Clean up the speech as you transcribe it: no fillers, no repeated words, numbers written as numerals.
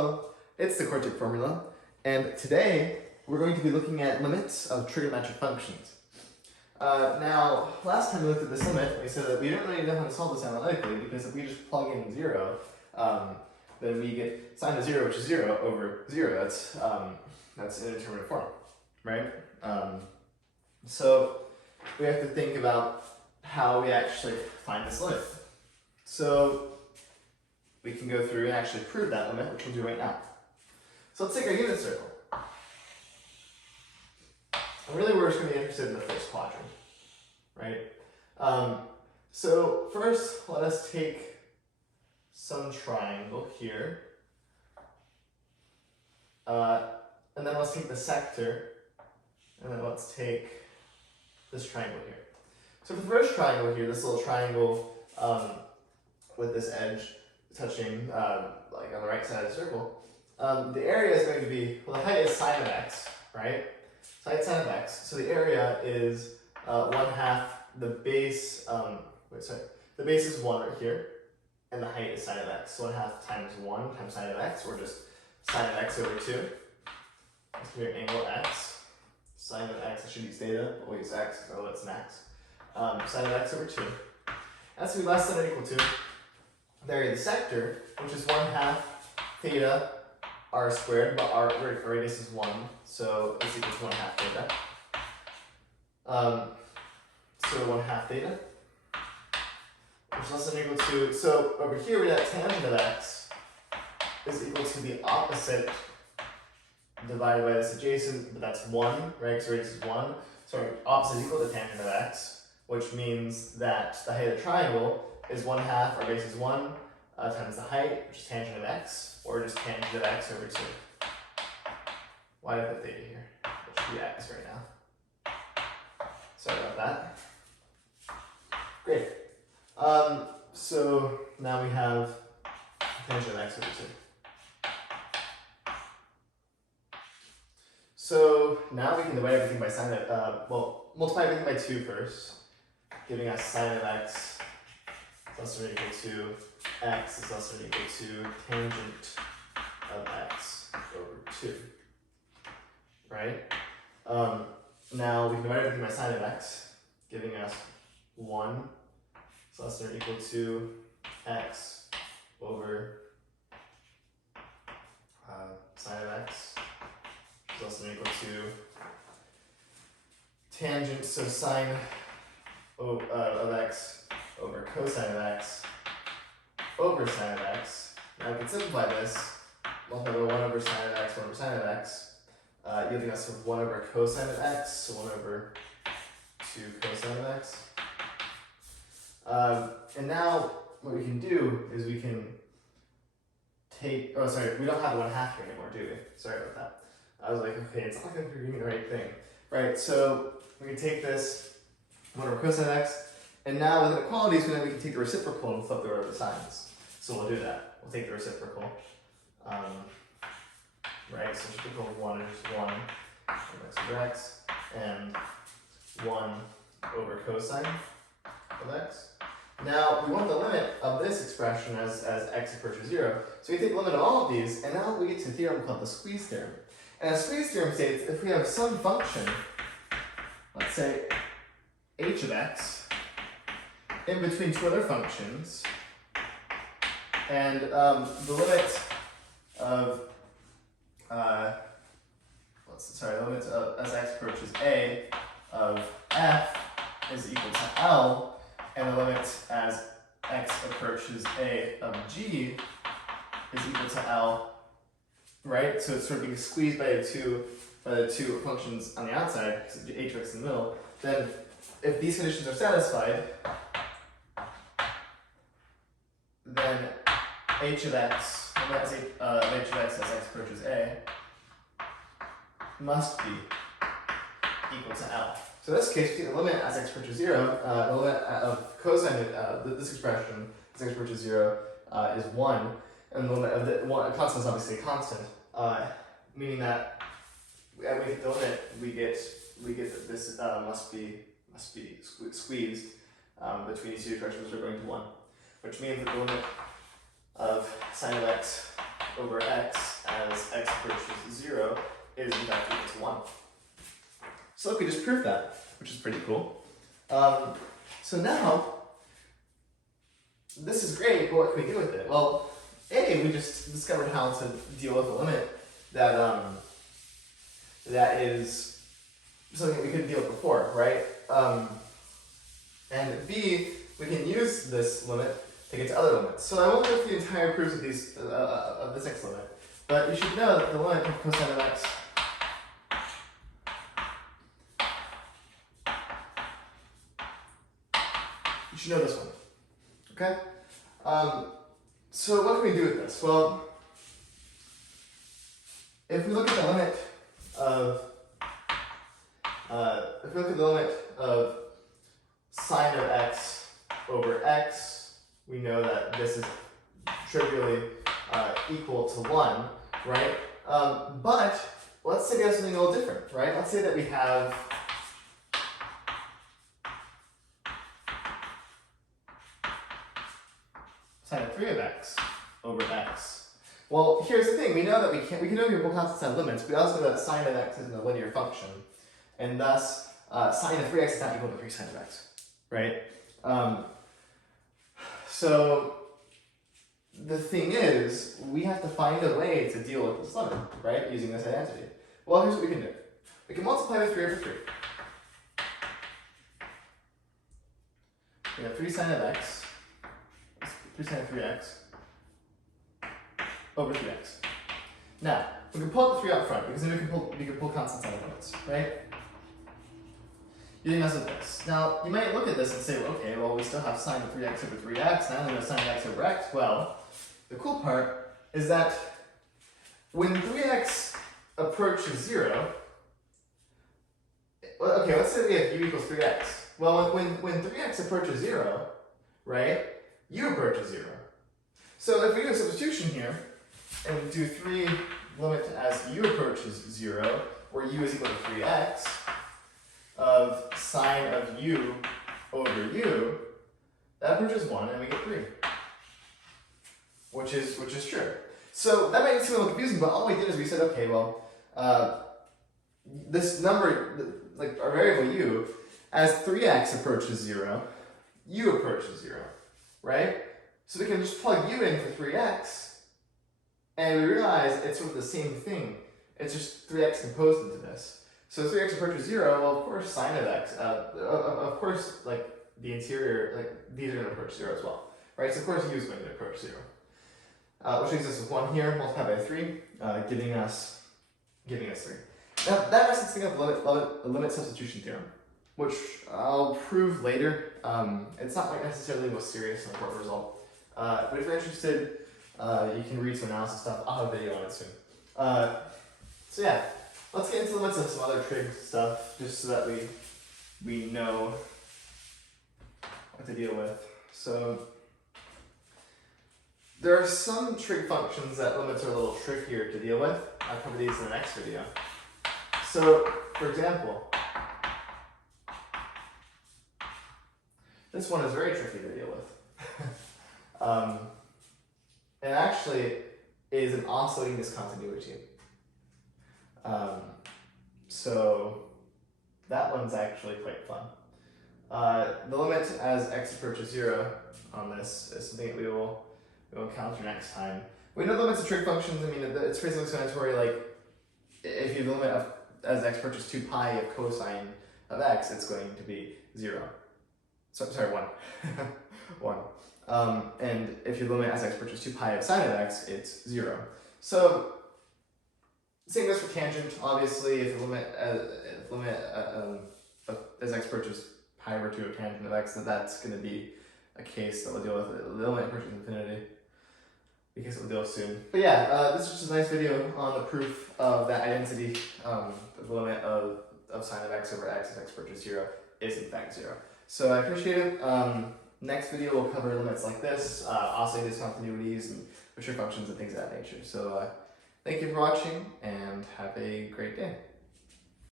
Hello, it's the quartic formula, and today we're going to be looking at limits of trigonometric functions. Now, last time we looked at this limit, we said that we don't really know how to solve this analytically, because if we just plug in 0, then we get sine of 0, which is 0 over 0. That's an indeterminate form, right? So we have to think about how we actually find this limit. So we can go through and actually prove that limit, which we'll do right now. So let's take our unit circle. And really we're just going to be interested in the first quadrant, right? So first, let us take some triangle here. And then let's take the sector. And then let's take this triangle here. So for the first triangle here, this little triangle with this edge touching like on the right side of the circle, the area is going to be, well, the height is sine of x, right? So height sine of x. So the area is 1/2 the base. The base is 1 right here, and the height is sine of x. So 1/2 times 1 times sine of x, or just sine of x over 2. Let's give angle x. Sine of x, I should use theta, but we'll use x, so it's an x. Sine of x over 2. That's going to be less than or equal to the area of the sector, which is 1/2 theta r squared, but our radius is 1, so it's equal to 1/2 theta. So 1/2 theta, which is less than or equal to, so over here we have tangent of x is equal to the opposite divided by this adjacent, but that's 1, right? So radius is 1. So opposite is equal to tangent of x, which means that the height of the triangle is 1/2, our base is 1, times the height, which is tangent of x, or just tangent of x over 2. Why did I put theta here? It should be x right now. Sorry about that. Great. So now we have tangent of x over 2. So now we can divide everything by sine of, multiply everything by 2 first, giving us sine of x less than or equal to x is less than or equal to tangent of x over 2, right? Now we can divide everything by sine of x, giving us 1 is less than or equal to x over sine of x is less than or equal to tangent, so sine of x over cosine of x over sine of x. Now we can simplify this, multiply by 1 over sine of x, 1 over sine of x, yielding us 1 over cosine of x, so 1 over 2 cosine of x. And now what we can do is we can take, oh sorry, we don't have the 1/2 here anymore, do we? Sorry about that. I was like, okay, it's not going to be the right thing. Right, so we can take this 1 over cosine of x, and now with inequalities, we can take the reciprocal and flip the order of the signs. So we'll do that. We'll take the reciprocal. Right, so reciprocal of 1 is 1 over x over x, and 1 over cosine of x. Now, we want the limit of this expression as x approaches 0. So we take the limit of all of these, and now we get to a theorem called the squeeze theorem. And a squeeze theorem states if we have some function, let's say h of x, in between two other functions, and the limit of the limit of as x approaches a of f is equal to L, and the limit as x approaches a of g is equal to L, right? So it's sort of being squeezed by the two functions on the outside, because h of x in the middle. Then, if these conditions are satisfied, then h of x, h of x as x approaches a, must be equal to L. So in this case, we take the limit as x approaches 0, the limit of cosine, this expression as x approaches 0 is 1, and the limit of the constant is obviously a constant, meaning that at the limit we get that this must be squeezed between these two expressions are going to 1, which means that the limit of sine of x over x as x approaches 0 is in fact equal to 1. So look, we just proved that, which is pretty cool. So now, this is great, but what can we do with it? Well, A, we just discovered how to deal with a limit that, that is something that we couldn't deal with before, right? And B, we can use this limit to get to other limits. So I won't go through the entire proofs of these of this x limit, but you should know that the limit of cosine of x you should know this one. Okay? So what can we do with this? Well, if we look at the limit of sine of x over x, we know that this is trivially equal to 1, right? But let's say we have something a little different, right? Let's say that we have sine of 3 of x over x. Well, here's the thing. We know that we can know your constants have limits. We also know that sine of x isn't a linear function, and thus sine of 3x is not equal to 3 sine of x, right? So the thing is, we have to find a way to deal with this limit, right, using this identity. Well, here's what we can do. We can multiply with 3 over 3. We have 3 sine of x, 3 sine of 3x, over 3x. Now, we can pull up the 3 out front, because then we can pull constants out of limits, right? Using us with this. Now, you might look at this and say, well, okay, well, we still have sine of 3x over 3x, now we have sine of x over x. Well, the cool part is that when 3x approaches 0, well, okay, let's say we have u equals 3x. Well, when 3x approaches 0, right, u approaches 0. So if we do a substitution here, and do 3 limit as u approaches 0, where u is equal to 3x, of sine of u over u, that approaches 1, and we get 3. Which is true. So that might seem a little confusing, but all we did is we said, okay, well, this number, like our variable u, as 3x approaches 0, u approaches 0, right? So we can just plug u in for 3x, and we realize it's sort of the same thing. It's just 3x composed into this. So 3x approaches 0, well, of course, sine of x, of course, like, the interior, like, these are going to approach 0 as well, right? So of course u is going to approach 0. Which leaves us with 1 here, multiplied by 3, giving us 3. Now, that makes us think of the limit substitution theorem, which I'll prove later. It's not like necessarily the most serious and important result. But if you're interested, you can read some analysis stuff. I'll have a video on it soon. So yeah, let's get into the limits of some other trig stuff, just so that we know what to deal with. So there are some trig functions that limits are a little trickier to deal with. I'll cover these in the next video. So, for example, this one is very tricky to deal with. It actually is an oscillating discontinuity. So that one's actually quite fun. The limit as x approaches 0 on this is something that we will encounter next time. We know the limits of trig functions. I mean, it's pretty self-explanatory. Like, if you limit as x approaches 2 pi of cosine of x, it's going to be 0. So, sorry, 1. 1. And if you limit as x approaches 2 pi of sine of x, it's 0. So, same goes for tangent. Obviously, if you limit as x approaches pi over 2 of tangent of x, then that's going to be a case that we'll deal with. The limit approaches infinity, because we'll deal with soon. But yeah, this is just a nice video on the proof of that identity. The limit of sine of x over x as x approaches 0 is in fact 0. So I appreciate it. Next video we'll cover limits like this, oscillating discontinuities, and trig functions and things of that nature. So thank you for watching, and have a great day.